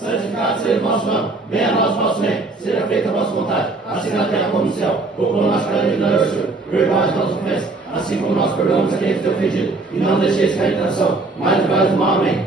Certificado mostra, venha nós próximos, seja feita a vossa vontade, assim na terra como no céu. O pão nosso cada dia nos dai, perdoai as nossas ofensas, assim como nós perdoamos a quem nos tem ofendido, e não deixeis cair em tentação, mas livrai-nos do mal. Amém.